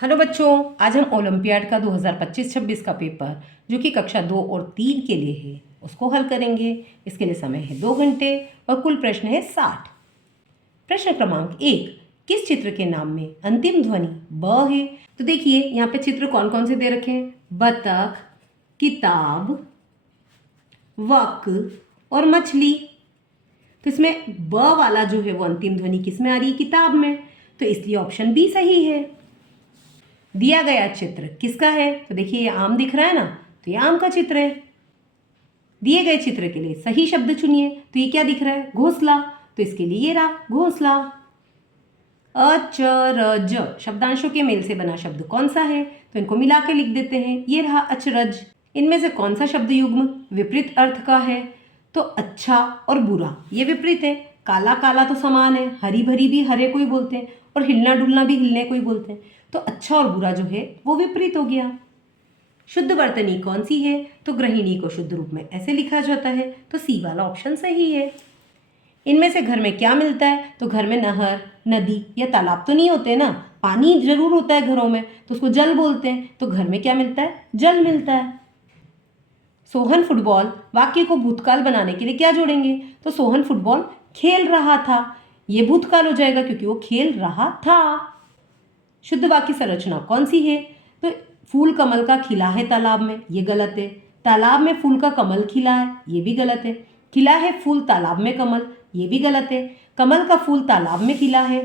Hello बच्चों, आज हम ओलंपियाड का 2025-26 का पेपर जो कि कक्षा 2 और 3 के लिए है उसको हल करेंगे। इसके लिए समय है 2 घंटे और कुल प्रश्न है 60। प्रश्न क्रमांक 1, किस चित्र के नाम में अंतिम ध्वनि ब है? तो देखिए यहाँ पे चित्र कौन कौन से दे रखे हैं, बतख, किताब, वक और मछली। तो इसमें ब वाला जो है वो अंतिम ध्वनि किस में आ रही है, किताब में, तो इसलिए ऑप्शन बी सही है। दिया गया चित्र किसका है? तो देखिए ये आम दिख रहा है ना, तो ये आम का चित्र है। दिए गए चित्र के लिए सही शब्द चुनिए। तो ये क्या दिख रहा है, घोंसला, तो इसके लिए ये रहा घोंसला। अचरज शब्दांशों के मेल से बना शब्द कौन सा है? तो इनको मिला के लिख देते हैं, ये रहा अचरज। इनमें से कौन सा शब्द युग्म विपरीत अर्थ का है? तो अच्छा और बुरा ये विपरीत है। काला काला तो समान है, हरी भरी भी हरे को ही बोलते हैं और हिलना डुलना भी हिलने को ही बोलते हैं। तो अच्छा और बुरा जो है वो विपरीत हो गया। शुद्ध वर्तनी कौन सी है? तो गृहिणी को शुद्ध रूप में ऐसे लिखा जाता है, तो सी वाला ऑप्शन सही है। इनमें से घर में क्या मिलता है? तो घर में नहर, नदी या तालाब तो नहीं होते ना, पानी जरूर होता है घरों में, तो उसको जल बोलते हैं। तो घर में क्या मिलता है? जल मिलता है। सोहन फुटबॉल वाक्य को भूतकाल बनाने के लिए क्या जोड़ेंगे? तो सोहन फुटबॉल खेल रहा था, ये भूतकाल हो जाएगा क्योंकि वो खेल रहा था। शुद्ध वाक्य संरचना कौन सी है? तो फूल कमल का खिला है तालाब में, ये गलत है। तालाब में फूल का कमल खिला है, ये भी गलत है। खिला है फूल तालाब में कमल, ये भी गलत है। कमल का फूल तालाब में खिला है,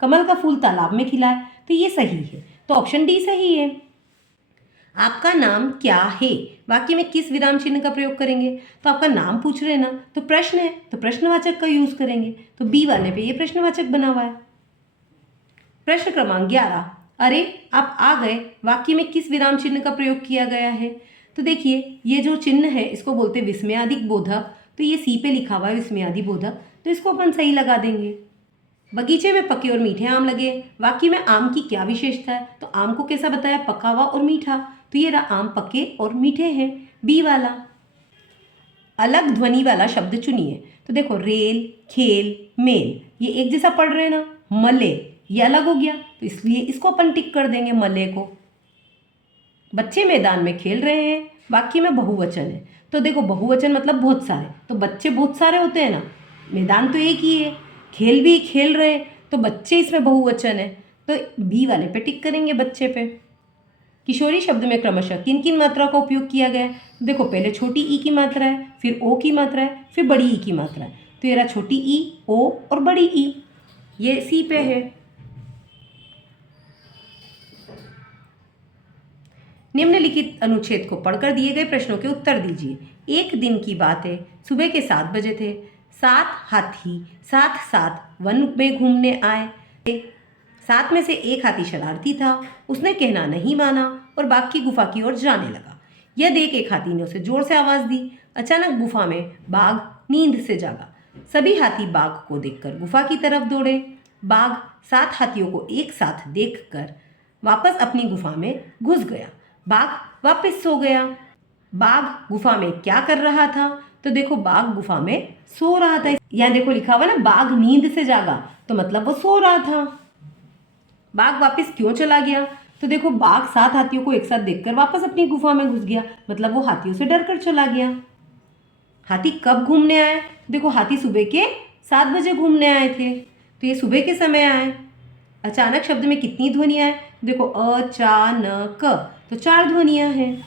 कमल का फूल तालाब में खिला है, तो ये सही है। तो ऑप्शन डी सही है। आपका नाम क्या है वाक्य में किस विराम चिन्ह का प्रयोग करेंगे? तो आपका नाम पूछ रहे हैं ना, तो प्रश्न है तो प्रश्नवाचक का यूज करेंगे। तो बी वाले पे ये प्रश्नवाचक बना हुआ है। प्रश्न क्रमांक 11, अरे आप आ गए वाक्य में किस विराम चिन्ह का प्रयोग किया गया है? तो देखिए ये जो चिन्ह है इसको बोलते हैं विस्मयादिक बोधक। तो ये सी पे लिखा हुआ है विस्मयादि बोधक, तो इसको अपन सही लगा देंगे। बगीचे में पके और मीठे आम लगे वाक्य में आम की क्या विशेषता है? तो आम को कैसा बताया, पका हुआ और मीठा, तो ये रहा आम पके और मीठे हैं, बी वाला। अलग ध्वनि वाला शब्द चुनिए। तो देखो रेल, खेल, मेल, ये एक जैसा पढ़ रहे हैं ना। मले ये अलग हो गया, तो इसलिए इसको अपन टिक कर देंगे मले को। बच्चे मैदान में खेल रहे हैं वाक्य में बहुवचन है। तो देखो बहुवचन मतलब बहुत सारे, तो बच्चे बहुत सारे होते हैं ना, मैदान तो एक ही है, खेल भी खेल रहे हैं, तो बच्चे इसमें बहुवचन है, तो बी वाले पे टिक करेंगे, बच्चे पे। किशोरी शब्द में क्रमशः किन किन मात्रा का उपयोग किया गया है? देखो पहले छोटी ई की मात्रा है, फिर ओ की मात्रा है, फिर बड़ी ई की मात्रा है। तो ये रहा छोटी ई, ओ और बड़ी ई, ये सी पे है। निम्नलिखित अनुच्छेद को पढ़कर दिए गए प्रश्नों के उत्तर दीजिए। एक दिन की बात है, सुबह के 7 बजे थे। 7 हाथी साथ साथ वन में घूमने आए। 7 में से एक हाथी शरारती था, उसने कहना नहीं माना और बाघ की गुफा की ओर जाने लगा। यह देख एक हाथी ने उसे जोर से आवाज दी। अचानक गुफा में बाघ नींद से जागा। सभी हाथी बाघ को देखकर गुफा की तरफ दौड़े। बाघ 7 हाथियों को एक साथ देखकर वापस अपनी गुफा में घुस गया। बाघ वापस सो गया। बाघ गुफा में क्या कर रहा था? तो देखो बाघ गुफा में सो रहा था। यहाँ देखो लिखा हुआ ना, बाघ नींद से जागा, तो मतलब वो सो रहा था। बाघ वापस क्यों चला गया? तो देखो बाघ 7 हाथियों को एक साथ देखकर वापस अपनी गुफा में घुस गया, मतलब वो हाथियों से डर कर चला गया। हाथी कब घूमने आए? देखो हाथी सुबह के 7 बजे घूमने आए थे, तो ये सुबह के समय आए। अचानक शब्द में कितनी ध्वनियां हैं? देखो अचानक, तो 4 ध्वनियां हैं।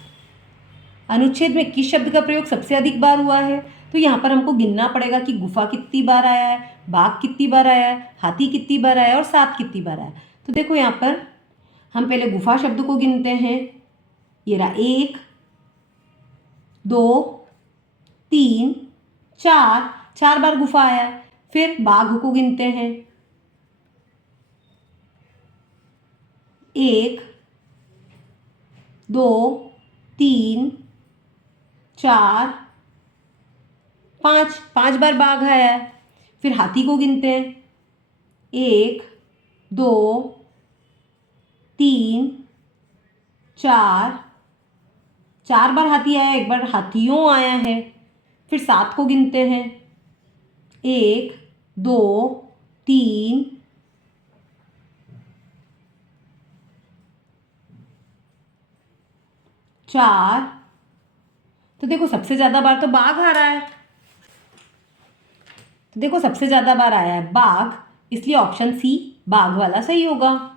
अनुच्छेद में किस शब्द का प्रयोग सबसे अधिक बार हुआ है? तो यहाँ पर हमको गिनना पड़ेगा कि गुफा कितनी बार आया है, बाघ कितनी बार आया है, हाथी कितनी बार आया है और 7 कितनी बार आया है। तो देखो यहाँ पर हम पहले गुफा शब्द को गिनते हैं। ये रहा 1, 2, 3, 4, 4 बार गुफा आया है। फिर बाघ को गिनते हैं, 1, 2, 3, 4, 5, 5 बार बाघ आया है। फिर हाथी को गिनते हैं, 1, 2, 3, 4, 4 बार हाथी आया, एक बार हाथियों आया है। फिर 7 को गिनते हैं, 1, 2, 3, 4। तो देखो सबसे ज़्यादा बार तो बाघ आ रहा है, तो देखो सबसे ज़्यादा बार आया है बाघ, इसलिए ऑप्शन सी बाघ वाला सही होगा।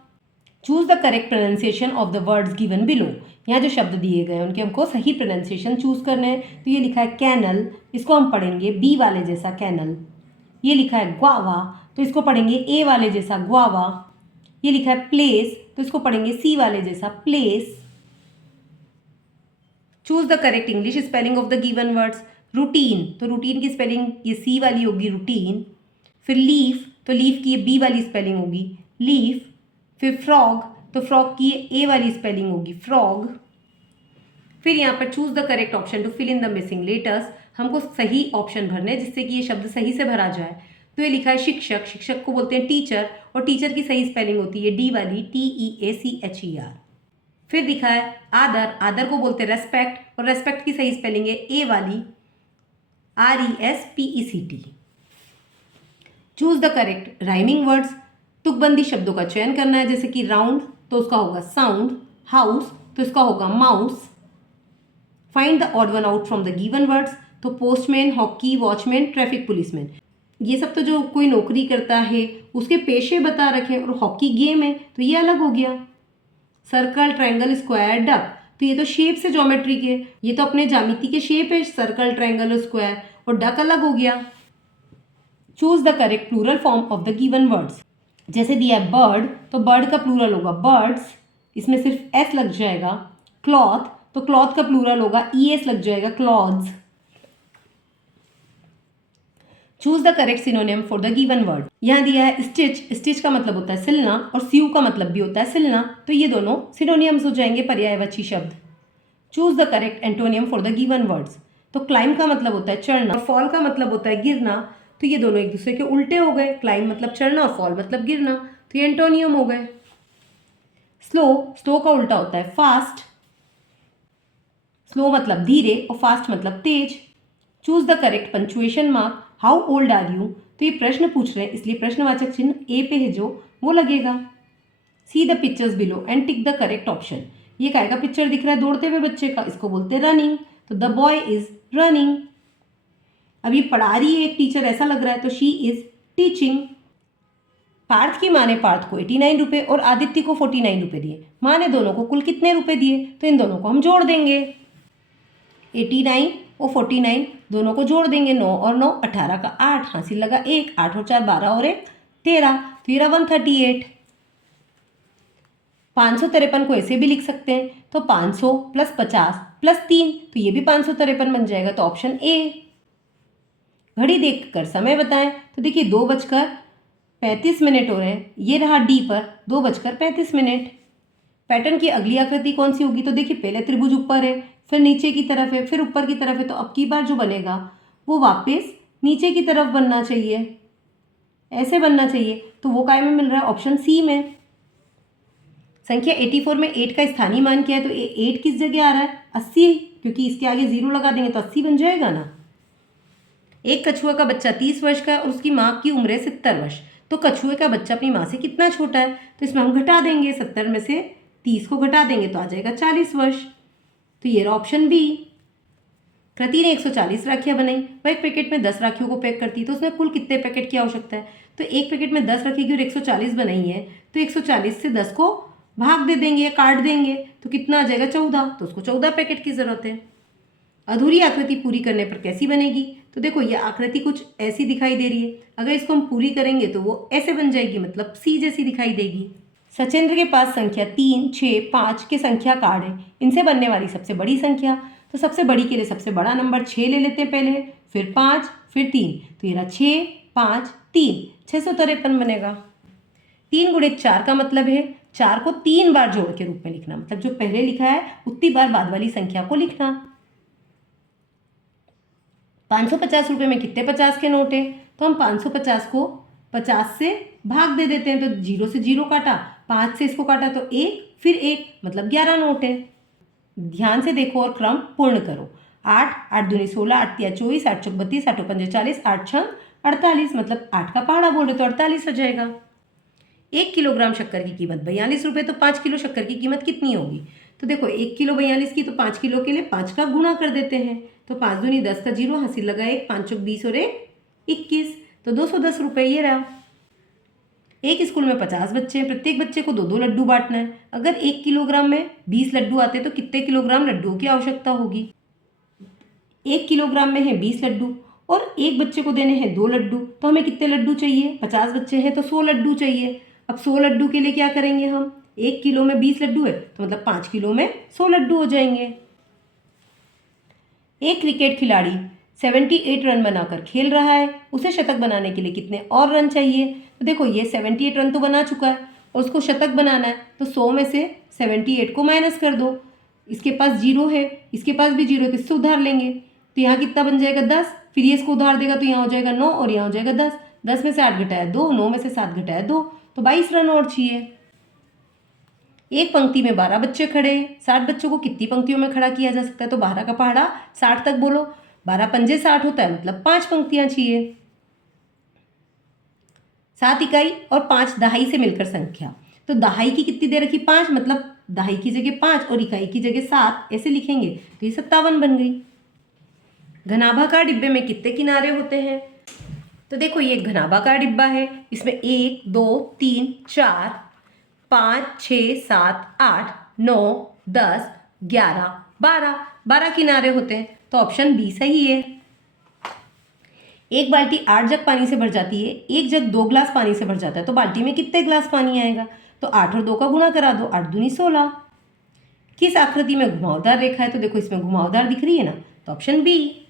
Choose the correct pronunciation of the words given below. यहाँ जो शब्द दिए गए हैं उनके हमको सही प्रोनाउंसिएशन चूज करने हैं। तो ये लिखा है कैनल, इसको हम पढ़ेंगे बी वाले जैसा कैनल। ये लिखा है ग्वावा, तो इसको पढ़ेंगे ए वाले जैसा ग्वावा। ये लिखा है प्लेस, तो इसको पढ़ेंगे सी वाले जैसा place. Choose the correct English spelling of the given words. Routine, तो रूटीन की स्पेलिंग ये सी वाली होगी रूटीन। फिर लीफ, तो लीफ की ये बी वाली स्पेलिंग होगी लीफ। फिर फ्रॉग, तो फ्रॉग की ए वाली स्पेलिंग होगी फ्रॉग। फिर यहाँ पर choose the correct option to fill in the missing letters. हमको सही ऑप्शन भरने जिससे कि ये शब्द सही से भरा जाए। तो ये लिखा है शिक्षक, शिक्षक को बोलते हैं टीचर, और टीचर की सही स्पेलिंग होती है डी वाली TEACHER। फिर दिखा है आदर, आदर को बोलते हैं रेस्पेक्ट, और रेस्पेक्ट की सही स्पेलिंग है ए वाली RESPECT। Choose the correct rhyming words. तुकबंदी शब्दों का चयन करना है, जैसे कि राउंड तो उसका होगा साउंड, हाउस तो इसका होगा mouse. Find the odd one out from the given words, तो postman, hockey, watchman, traffic policeman, ये सब तो जो कोई नौकरी करता है उसके पेशे बता रखे, और हॉकी गेम है तो ये अलग हो गया। सर्कल, ट्रायंगल, स्क्वायर, डक, तो ये तो शेप से ज्योमेट्री के, ये तो अपने ज्यामिति के शेप है सर्कल, ट्रायंगल और स्क्वायर, और डक अलग हो गया। Choose the correct plural form of the given words. जैसे दिया है बर्ड, तो बर्ड का प्लूरल होगा बर्ड्स, इसमें सिर्फ एस लग जाएगा। क्लॉथ, तो क्लॉथ का प्लूरल होगा ES लग जाएगा clothes. Choose the correct synonym for the given word. यहाँ दिया है स्टिच, स्टिच का मतलब होता है सिलना, और सीव का मतलब भी होता है सिलना, तो ये दोनों सिनोनियम्स हो जाएंगे, पर्यायवाची शब्द। Choose the correct antonym for the given words. तो क्लाइम का मतलब होता है चढ़ना, और फॉल का मतलब होता है गिरना, तो ये दोनों एक दूसरे के उल्टे हो गए। क्लाइम मतलब चढ़ना और फॉल मतलब गिरना, तो ये एंटोनियम हो गए। स्लो, स्लो का उल्टा होता है फास्ट, स्लो मतलब धीरे और फास्ट मतलब तेज। Choose the correct punctuation mark. How old are you, तो ये प्रश्न पूछ रहे हैं इसलिए प्रश्नवाचक चिन्ह ए पे है जो वो लगेगा। See the pictures below and tick the correct option. ये काय का पिक्चर दिख रहा है दौड़ते हुए बच्चे का, इसको बोलते हैं रनिंग, तो द बॉय इज रनिंग। अब ये पढ़ा रही है एक टीचर ऐसा लग रहा है, तो शी इज टीचिंग। पार्थ की माँ ने पार्थ को 89 रुपये और आदित्य को 49 रुपये दिए। माँ ने दोनों को कुल कितने रुपए दिए, तो इन दोनों को हम जोड़ देंगे। 89 और 49 दोनों को जोड़ देंगे, 9 और 9 18 का 8, हासिल लगा 1, 8 और 4 12 और 1 13, तो ये रहा 138। 553 को ऐसे भी लिख सकते हैं, तो 500 + 50 + 3, तो ये भी 553 बन जाएगा, तो ऑप्शन ए। घड़ी देखकर समय बताएं, तो देखिए 2:35 हो रहे हैं, ये रहा डी पर 2:35। पैटर्न की अगली आकृति कौन सी होगी, तो देखिए पहले त्रिभुज ऊपर है, फिर नीचे की तरफ है, फिर ऊपर की तरफ है, तो अब की बार जो बनेगा वो वापस नीचे की तरफ बनना चाहिए, ऐसे बनना चाहिए, तो वो काय में मिल रहा है, ऑप्शन सी में। संख्या 84 में 8 का स्थानीय मान क्या है, तो 8 किस जगह आ रहा है, 80, क्योंकि इसके आगे 0 लगा देंगे तो 80 बन जाएगा ना। एक कछुआ का बच्चा 30 वर्ष का है और उसकी माँ की उम्र है 70 वर्ष, तो कछुए का बच्चा अपनी माँ से कितना छोटा है, तो इसमें हम घटा देंगे, 70 में से 30 को घटा देंगे तो आ जाएगा 40 वर्ष, तो ये रहा ऑप्शन बी। कृति ने 140 राखियाँ बनाई, वह एक पैकेट में 10 राखियों को पैक करती है, तो उसमें कुल कितने पैकेट की आवश्यकता है, तो एक पैकेट में 10 रखेगी और 140 बनाई है, तो 140 से 10 को भाग दे देंगे, काट देंगे, तो कितना आ जाएगा 14, तो उसको 14 पैकेट की ज़रूरत है। अधूरी आकृति पूरी करने पर कैसी बनेगी, तो देखो ये आकृति कुछ ऐसी दिखाई दे रही है, अगर इसको हम पूरी करेंगे तो वो ऐसे बन जाएगी, मतलब सी जैसी दिखाई देगी। सचेंद्र के पास संख्या 3, 6, 5 के संख्या कार्ड है, इनसे बनने वाली सबसे बड़ी संख्या, तो सबसे बड़ी के लिए सबसे बड़ा नंबर 6 ले लेते हैं पहले, फिर 5, फिर 3, तो ये रहा 6, 5, 3, 653 बनेगा। 3 × 4 का मतलब है 4 को 3 बार जोड़ के रूप में लिखना, मतलब जो पहले लिखा है उतनी बार बाद वाली संख्या को लिखना। 550 रुपये में कितने 50 के नोट है, तो हम 550 को 50 से भाग दे देते हैं, तो 0 से 0 काटा, 5 से इसको काटा तो 1, फिर 1, मतलब 11 नोट है। ध्यान से देखो और क्रम पूर्ण करो। 8, 8 दूनी 16, 8 तिया 24, 8 चौक 32, 8 पंजे 40, 8 छंग 48, मतलब 8 का पहाड़ा बोल रहे तो 48 हो जाएगा। 1 किलोग्राम शक्कर की कीमत 42 रुपये, तो 5 किलो शक्कर की कीमत कितनी होगी? तो देखो 1 किलो 42 की, तो 5 किलो के लिए 5 का गुणा कर देते हैं। तो 5 दूनी 10 का 0, हासिल लगा 1, 5 चौक 20 और 1 21, तो 210 रुपये ये रहा। एक स्कूल में 50 बच्चे हैं, प्रत्येक बच्चे को 2-2 लड्डू बांटना है। अगर 1 किलोग्राम में 20 लड्डू आते तो कितने किलोग्राम लड्डुओं की आवश्यकता होगी? 1 किलोग्राम में है 20 लड्डू और एक बच्चे को देने हैं 2 लड्डू, तो हमें कितने लड्डू चाहिए? 50 बच्चे हैं तो 100 लड्डू चाहिए। अब 100 लड्डू के लिए क्या करेंगे हम? 1 किलो में 20 लड्डू है तो मतलब 5 किलो में 100 लड्डू हो जाएंगे। एक क्रिकेट खिलाड़ी 78 रन बनाकर खेल रहा है, उसे शतक बनाने के लिए कितने और रन चाहिए? तो देखो ये 78 रन तो बना चुका है और उसको शतक बनाना है, तो 100 में से 78 को माइनस कर दो। इसके पास 0 है, इसके पास भी 0 है, तो इससे उधार लेंगे, तो यहाँ कितना बन जाएगा? 10। फिर ये इसको उधार देगा तो यहाँ हो जाएगा 9 और यहाँ हो जाएगा 10। 10 में से 8 घटाया 2, 9 में से 7 घटाया 2, तो 22 रन और चाहिए। एक पंक्ति में 12 बच्चे खड़े, 60 बच्चों को कितनी पंक्तियों में खड़ा किया जा सकता है? तो 12 का पहाड़ा 60 तक बोलो, 12 पंजे 60 होता है, मतलब 5 पंक्तियां चाहिए। 7 इकाई और 5 दहाई से मिलकर संख्या, तो दहाई की कितनी दे रखी? 5, मतलब दहाई की जगह 5 और इकाई की जगह 7 ऐसे लिखेंगे, तो ये 57 बन गई। घनाभाकार डिब्बे में कितने किनारे होते हैं? तो देखो ये एक घनाभाकार डिब्बा है, इसमें 1 2 3 4 5 6 7 8 9 10 11 12 किनारे होते हैं, तो ऑप्शन बी सही है। एक बाल्टी 8 जग पानी से भर जाती है, एक जग 2 गिलास पानी से भर जाता है, तो बाल्टी में कितने गिलास पानी आएगा? तो 8 और 2 का गुणा करा दो, 8 दूनी 16। किस आकृति में घुमावदार रेखा है? तो देखो इसमें घुमावदार दिख रही है ना, तो ऑप्शन बी।